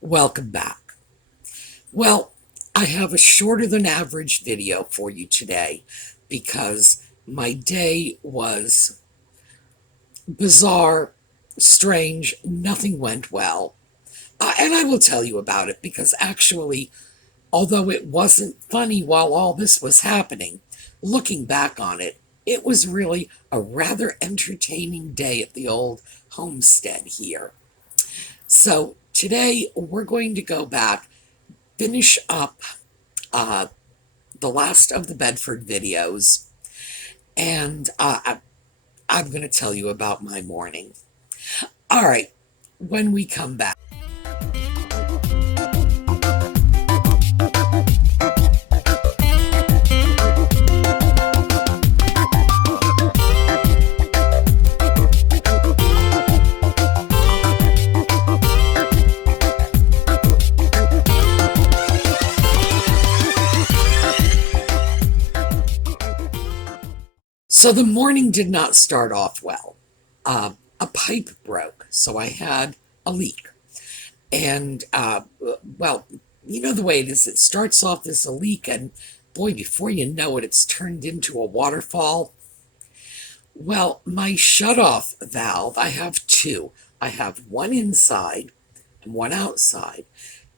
Welcome back. Well, I have a shorter than average video for you today because my day was bizarre, strange, nothing went well. And I will tell you about it because actually, although it wasn't funny while all this was happening, looking back on it, it was really a rather entertaining day at the old homestead here. So today we're going to go back, finish up uh, the last of the Bedford videos, and I'm going to tell you about my morning. All right, when we come back. So the morning did not start off well. A pipe broke, so I had a leak. And, well, you know the way it is. It starts off as a leak, and boy, before you know it, it's turned into a waterfall. Well, my shutoff valve, I have two. I have one inside and one outside.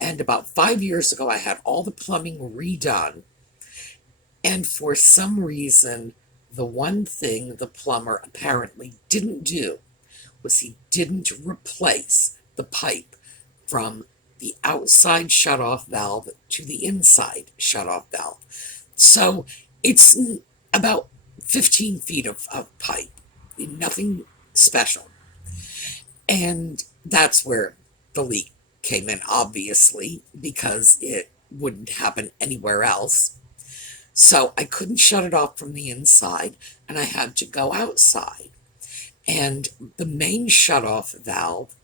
And about 5 years ago, I had all the plumbing redone. And for some reason, the one thing the plumber apparently didn't do was he didn't replace the pipe from the outside shutoff valve to the inside shutoff valve. So it's about 15 feet of pipe, nothing special. And that's where the leak came in, obviously, because it wouldn't happen anywhere else. So I couldn't shut it off from the inside, and I had to go outside. And the main shutoff valve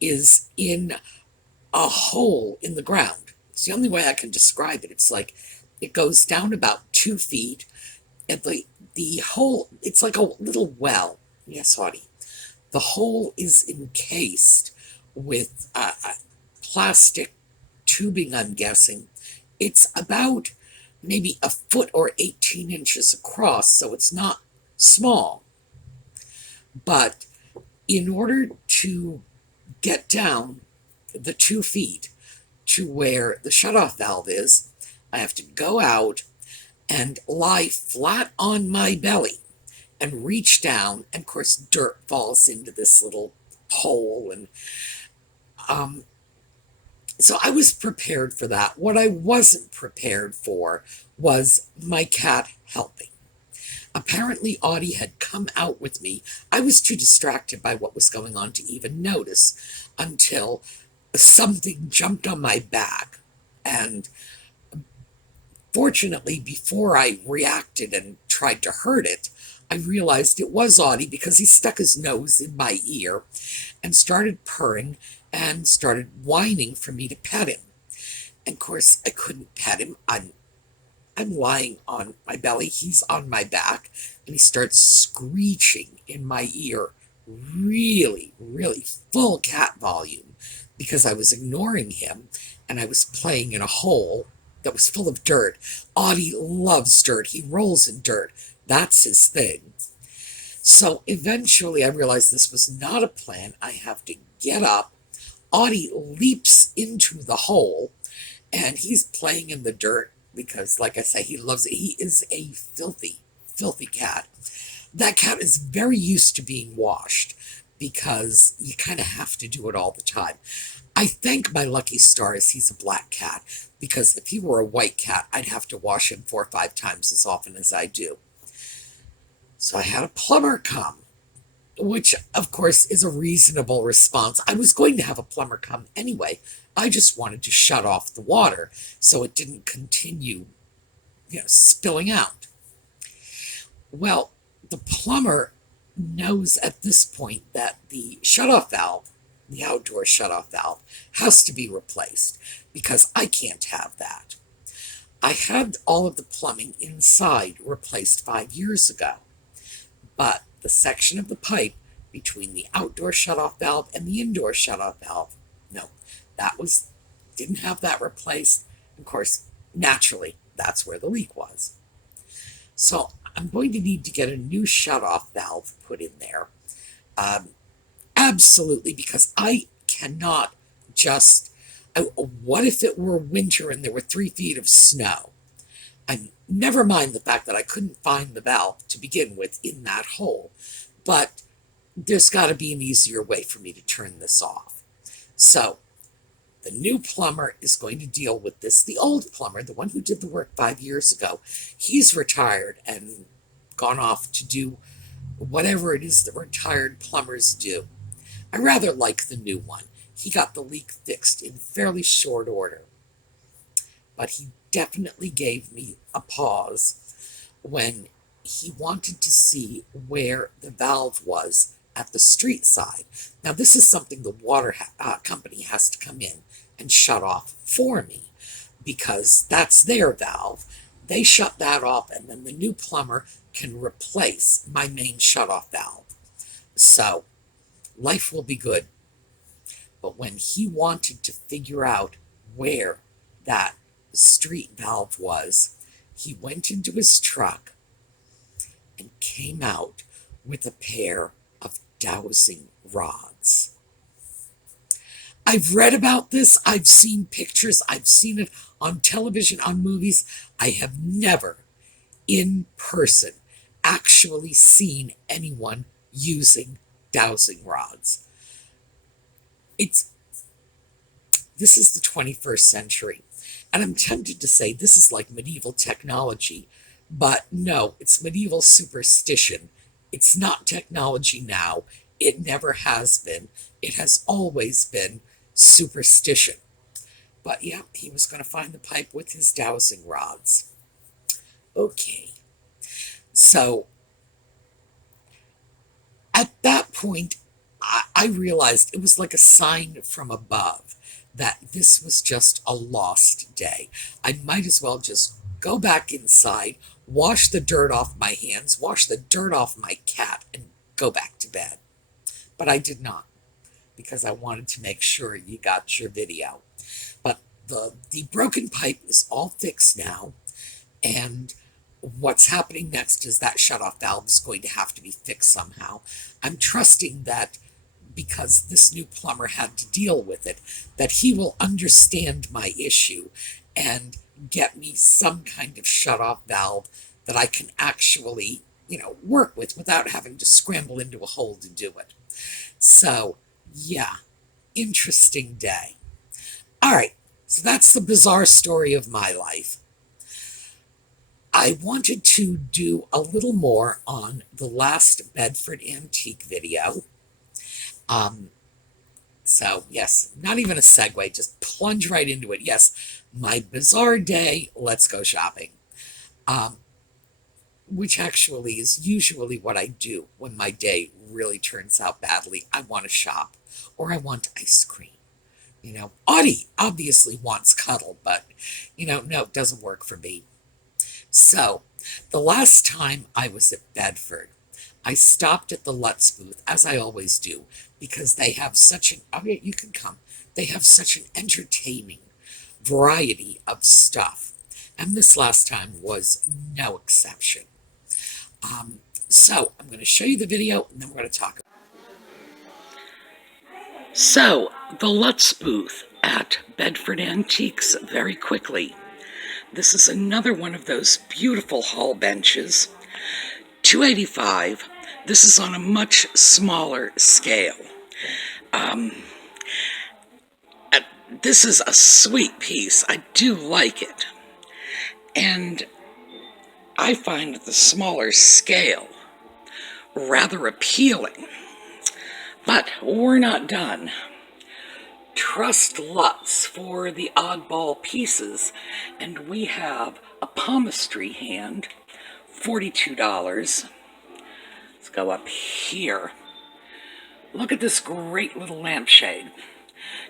is in a hole in the ground. It's the only way I can describe it. It's like it goes down about 2 feet, and the hole, it's like a little well. Yes, Audie. The hole is encased with plastic tubing, I'm guessing. It's about maybe a foot or 18 inches across, so it's not small. But in order to get down the 2 feet to where the shutoff valve is, I have to go out and lie flat on my belly and reach down, and of course dirt falls into this little hole, and so I was prepared for that. What I wasn't prepared for was my cat helping. Apparently, Audie had come out with me. I was too distracted by what was going on to even notice until something jumped on my back. And fortunately, before I reacted and tried to hurt it, I realized it was Audie because he stuck his nose in my ear and started purring and started whining for me to pet him. And of course, I couldn't pet him. I'm lying on my belly, he's on my back, and he starts screeching in my ear, really, really full cat volume, because I was ignoring him and I was playing in a hole that was full of dirt. Audie loves dirt. He rolls in dirt. That's his thing. So eventually I realized this was not a plan. I have to get up. Audie leaps into the hole, and he's playing in the dirt because, like I say, he loves it. He is a filthy, filthy cat. That cat is very used to being washed because you kind of have to do it all the time. I thank my lucky stars he's a black cat, because if he were a white cat, I'd have to wash him 4 or 5 times as often as I do. So I had a plumber come, which, of course, is a reasonable response. I was going to have a plumber come anyway. I just wanted to shut off the water so it didn't continue, spilling out. Well, the plumber knows at this point that the shutoff valve, the outdoor shutoff valve, has to be replaced because I can't have that. I had all of the plumbing inside replaced 5 years ago, but the section of the pipe between the outdoor shutoff valve and the indoor shutoff valve, no, that was didn't have that replaced. Of course, naturally, that's where the leak was. So I'm going to need to get a new shutoff valve put in there. Absolutely, because I cannot just. What if it were winter and there were 3 feet of snow? And never mind the fact that I couldn't find the valve to begin with in that hole, but there's got to be an easier way for me to turn this off. So the new plumber is going to deal with this. The old plumber, the one who did the work 5 years ago, he's retired and gone off to do whatever it is that retired plumbers do. I rather like the new one. He got the leak fixed in fairly short order. But he definitely gave me a pause when he wanted to see where the valve was at the street side. Now, this is something the water company has to come in and shut off for me, because that's their valve. They shut that off, and then the new plumber can replace my main shutoff valve. So, life will be good. But when he wanted to figure out where that street valve was, he went into his truck and came out with a pair of dowsing rods. I've read about this, I've seen pictures, I've seen it on television, on movies. I have never, in person, actually seen anyone using dowsing rods. This is the 21st century, and I'm tempted to say this is like medieval technology, but no, it's medieval superstition. It's not technology now. It never has been. It has always been superstition. But yeah, he was going to find the pipe with his dowsing rods. Okay. So, at that point, I realized it was like a sign from above that this was just a lost day. I might as well just go back inside, wash the dirt off my hands, wash the dirt off my cat, and go back to bed. But I did not, because I wanted to make sure you got your video. But the broken pipe is all fixed now, and what's happening next is that shutoff valve is going to have to be fixed somehow. I'm trusting that because this new plumber had to deal with it, that he will understand my issue and get me some kind of shutoff valve that I can actually, work with without having to scramble into a hole to do it. So, yeah, interesting day. All right, so that's the bizarre story of my life. I wanted to do a little more on the last Bedford antique video. So yes, not even a segue, just plunge right into it. Yes, my bizarre day, let's go shopping. Which actually is usually what I do when my day really turns out badly. I want to shop, or I want ice cream. Audie obviously wants cuddle, but, no, it doesn't work for me. So, the last time I was at Bedford, I stopped at the Lutz booth, as I always do, because they have you can come, they have such an entertaining variety of stuff. And this last time was no exception. So, I'm going to show you the video, and then we're going to talk about it. So, the Lutz booth at Bedford Antiques, very quickly. This is another one of those beautiful hall benches. $285. This is on a much smaller scale. This is a sweet piece. I do like it. And I find the smaller scale rather appealing. But we're not done. Trust Lutz for the oddball pieces, and we have a palmistry hand, $42. Let's go up here. Look at this great little lampshade.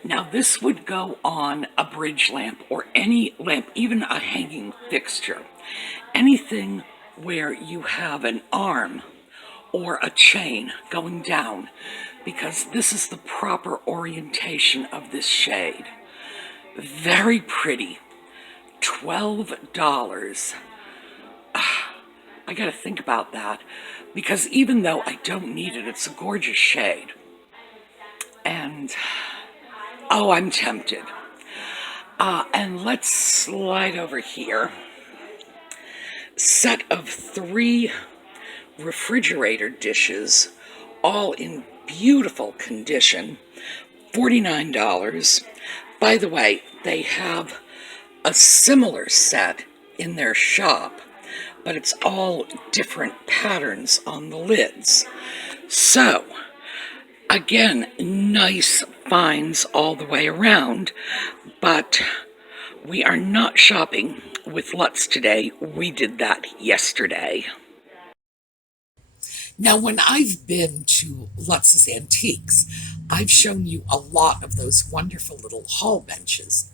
Now this would go on a bridge lamp or any lamp, even a hanging fixture. Anything where you have an arm or a chain going down, because this is the proper orientation of this shade. Very pretty. $12. I gotta think about that, because even though I don't need it, it's a gorgeous shade. And, oh, I'm tempted. And let's slide over here. Set of 3 refrigerator dishes, all in beautiful condition, $49. By the way, they have a similar set in their shop, but it's all different patterns on the lids. So, again, nice finds all the way around, but we are not shopping with Lutz today. We did that yesterday. Now, when I've been to Lutz's Antiques, I've shown you a lot of those wonderful little hall benches.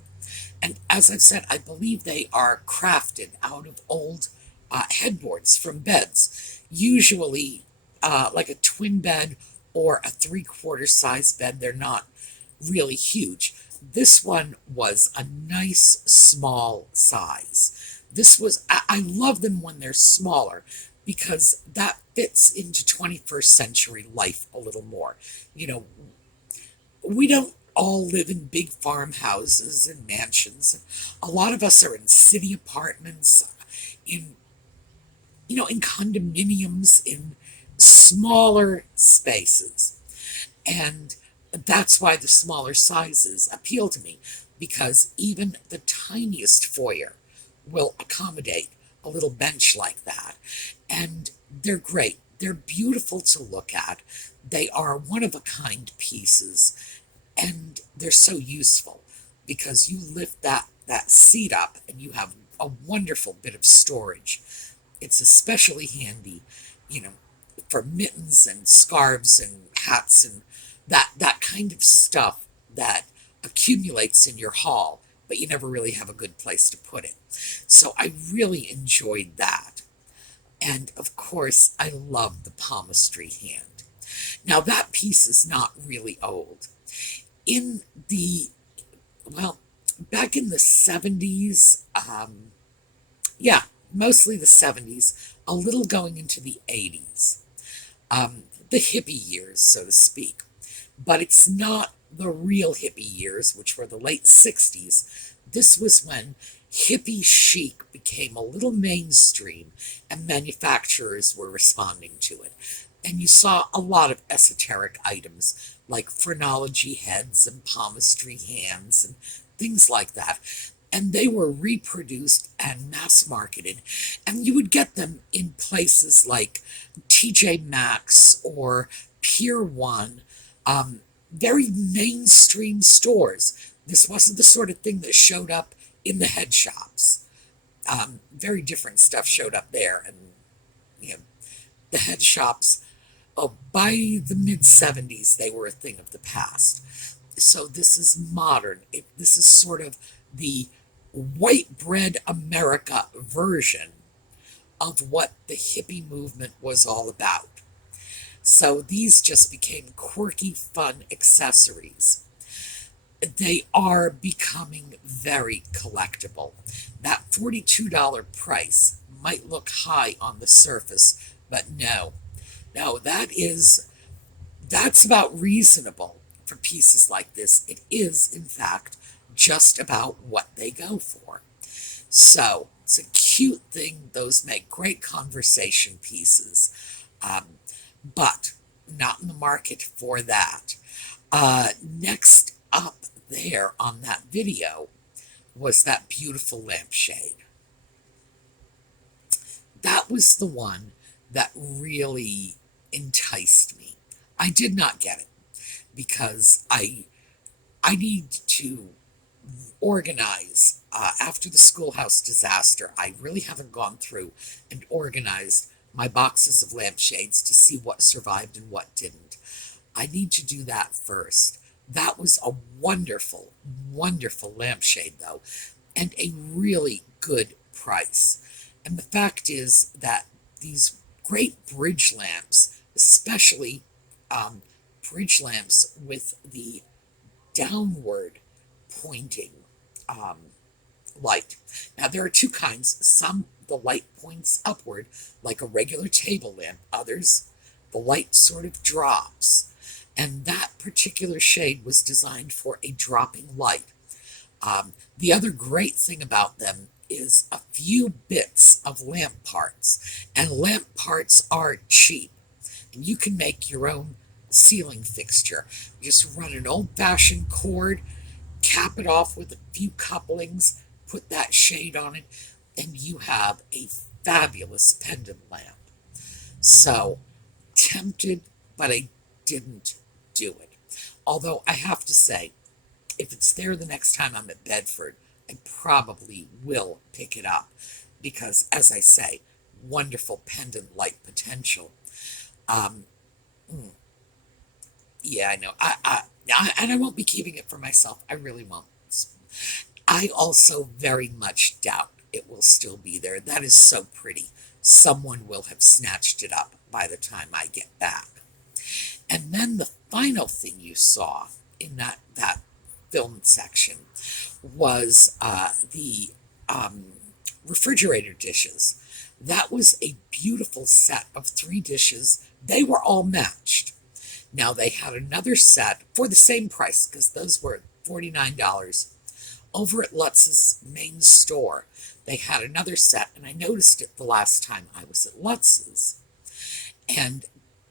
And as I've said, I believe they are crafted out of old headboards from beds, usually like a twin bed or a 3/4 size bed. They're not really huge. This one was a nice small size. I love them when they're smaller because that fits into 21st century life a little more. You know, we don't all live in big farmhouses and mansions. A lot of us are in city apartments, in in condominiums, in smaller spaces. And that's why the smaller sizes appeal to me, because even the tiniest foyer will accommodate a little bench like that. And they're great. They're beautiful to look at. They are one of a kind pieces, and they're so useful because you lift that seat up and you have a wonderful bit of storage. It's especially handy, you know, for mittens and scarves and hats and that kind of stuff that accumulates in your haul, but you never really have a good place to put it. So I really enjoyed that. And of course, I love the palmistry hand. Now, that piece is not really old. In the, well, back in the 70s, yeah, mostly the 70s, a little going into the 80s, the hippie years, so to speak. But it's not the real hippie years, which were the late 60s. This was when hippie chic became a little mainstream and manufacturers were responding to it. And you saw a lot of esoteric items like phrenology heads and palmistry hands and things like that. And they were reproduced and mass marketed. And you would get them in places like TJ Maxx or Pier 1, very mainstream stores. This wasn't the sort of thing that showed up in the head shops. Very different stuff showed up there. And you know, the head shops, oh, by the mid 70s, they were a thing of the past. So this is modern. This is sort of the white bread America version of what the hippie movement was all about. So these just became quirky, fun accessories. They are becoming very collectible. That $42 price might look high on the surface, but no. No, that's about reasonable for pieces like this. It is, in fact, just about what they go for. So it's a cute thing. Those make great conversation pieces, but not in the market for that. Next up there on that video was that beautiful lampshade. That was the one that really enticed me. I did not get it because I need to organize. After the schoolhouse disaster, I really haven't gone through and organized my boxes of lampshades to see what survived and what didn't. I need to do that first. That was a wonderful, wonderful lampshade, though, and a really good price. And the fact is that these great bridge lamps, especially bridge lamps with the downward pointing light. Now, there are two kinds. Some, the light points upward like a regular table lamp. Others, the light sort of drops. And that particular shade was designed for a dropping light. The other great thing about them is a few bits of lamp parts. And lamp parts are cheap. And you can make your own ceiling fixture. You just run an old-fashioned cord, cap it off with a few couplings, put that shade on it, and you have a fabulous pendant lamp. So, tempted, but I didn't do it. Although I have to say, if it's there the next time I'm at Bedford, I probably will pick it up because, as I say, wonderful pendant light potential. Um, yeah, I know. And I won't be keeping it for myself. I really won't. I also very much doubt it will still be there. That is so pretty. Someone will have snatched it up by the time I get back. And then the final thing you saw in that film section was the refrigerator dishes. That was a beautiful set of 3 dishes. They were all matched. Now they had another set for the same price because those were $49 over at Lutz's main store. They had another set, and I noticed it the last time I was at Lutz's. And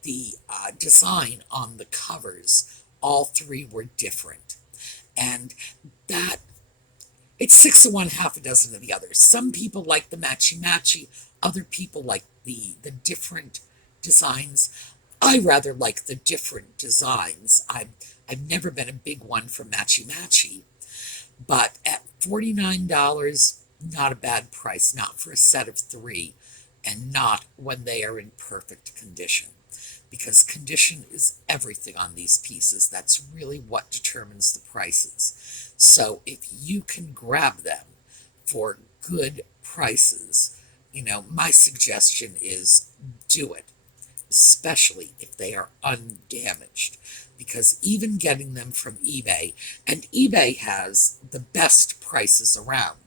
the design on the covers, all 3 were different. And that, it's 6 of one, half a dozen of the other. Some people like the matchy-matchy, other people like the different designs. I rather like the different designs. I've never been a big one for matchy-matchy, but at $49, not a bad price, not for a set of 3, and not when they are in perfect condition. Because condition is everything on these pieces. That's really what determines the prices. So if you can grab them for good prices, my suggestion is do it, especially if they are undamaged. Because even getting them from eBay, and eBay has the best prices around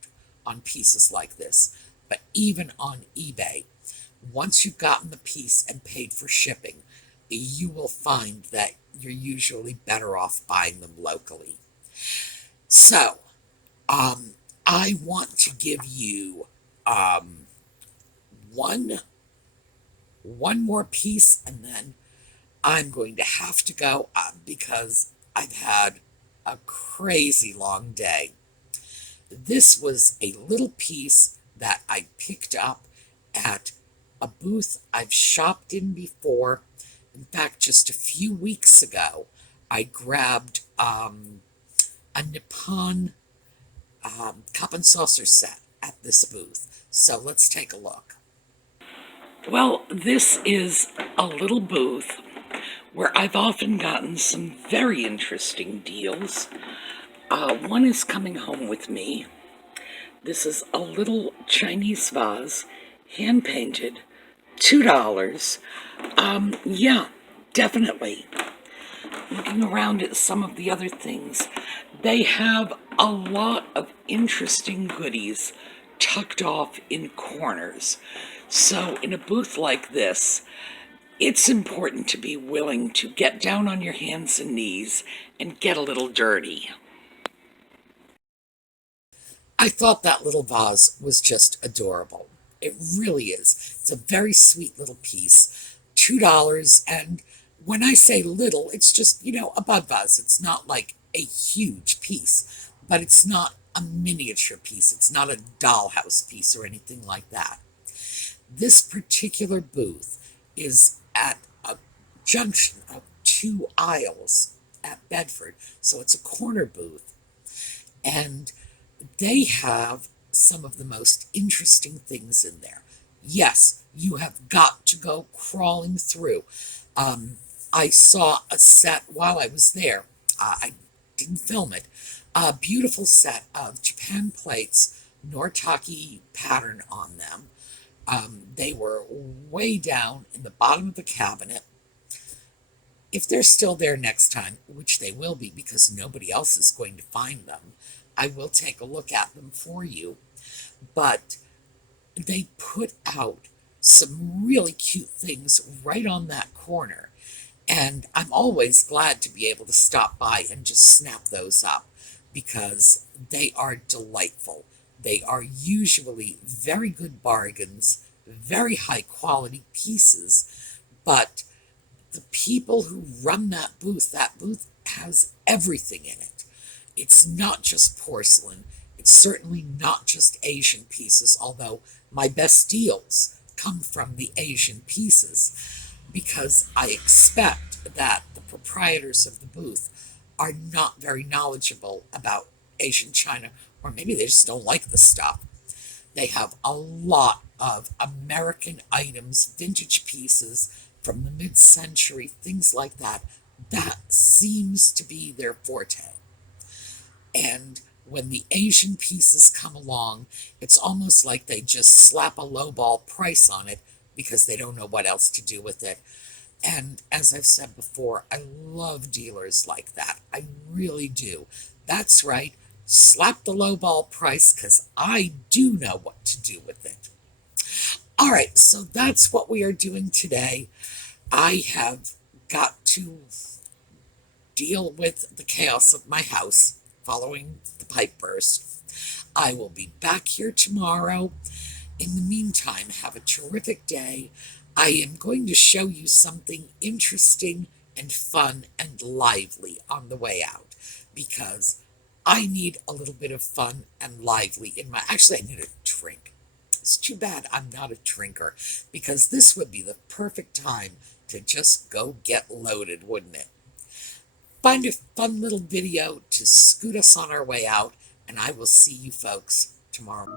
on pieces like this, but even on eBay, once you've gotten the piece and paid for shipping, you will find that you're usually better off buying them locally. So, I want to give you one more piece, and then I'm going to have to go because I've had a crazy long day. This was a little piece that I picked up at a booth I've shopped in before. In fact, just a few weeks ago, I grabbed a Nippon cup and saucer set at this booth. So let's take a look. Well, this is a little booth where I've often gotten some very interesting deals. One is coming home with me. This is a little Chinese vase, hand-painted, $2. Yeah, definitely. Looking around at some of the other things, they have a lot of interesting goodies tucked off in corners. So in a booth like this, it's important to be willing to get down on your hands and knees and get a little dirty. I thought that little vase was just adorable. It really is. It's a very sweet little piece. $2, and when I say little, it's just, a bud vase. It's not like a huge piece, but it's not a miniature piece. It's not a dollhouse piece or anything like that. This particular booth is at a junction of 2 aisles at Bedford, so it's a corner booth, and they have some of the most interesting things in there. Yes, you have got to go crawling through. I saw a set while I was there. I didn't film it. A beautiful set of Japan plates, Nortaki pattern on them. They were way down in the bottom of the cabinet. If they're still there next time, which they will be because nobody else is going to find them, I will take a look at them for you. But they put out some really cute things right on that corner. And I'm always glad to be able to stop by and just snap those up because they are delightful. They are usually very good bargains, very high quality pieces, but the people who run that booth has everything in it. It's not just porcelain. It's certainly not just Asian pieces, although my best deals come from the Asian pieces because I expect that the proprietors of the booth are not very knowledgeable about Asian china, or maybe they just don't like the stuff. They have a lot of American items, vintage pieces from the mid-century, things like that. That seems to be their forte. And when the Asian pieces come along, it's almost like they just slap a lowball price on it because they don't know what else to do with it. And as I've said before, I love dealers like that. I really do. That's right. Slap the lowball price because I do know what to do with it. All right, so that's what we are doing today. I have got to deal with the chaos of my house following the pipe burst. I will be back here tomorrow. In the meantime, have a terrific day. I am going to show you something interesting and fun and lively on the way out because I need a little bit of fun and lively in my... Actually, I need a drink. It's too bad I'm not a drinker because this would be the perfect time to just go get loaded, wouldn't it? Find a fun little video to scoot us on our way out, and I will see you folks tomorrow.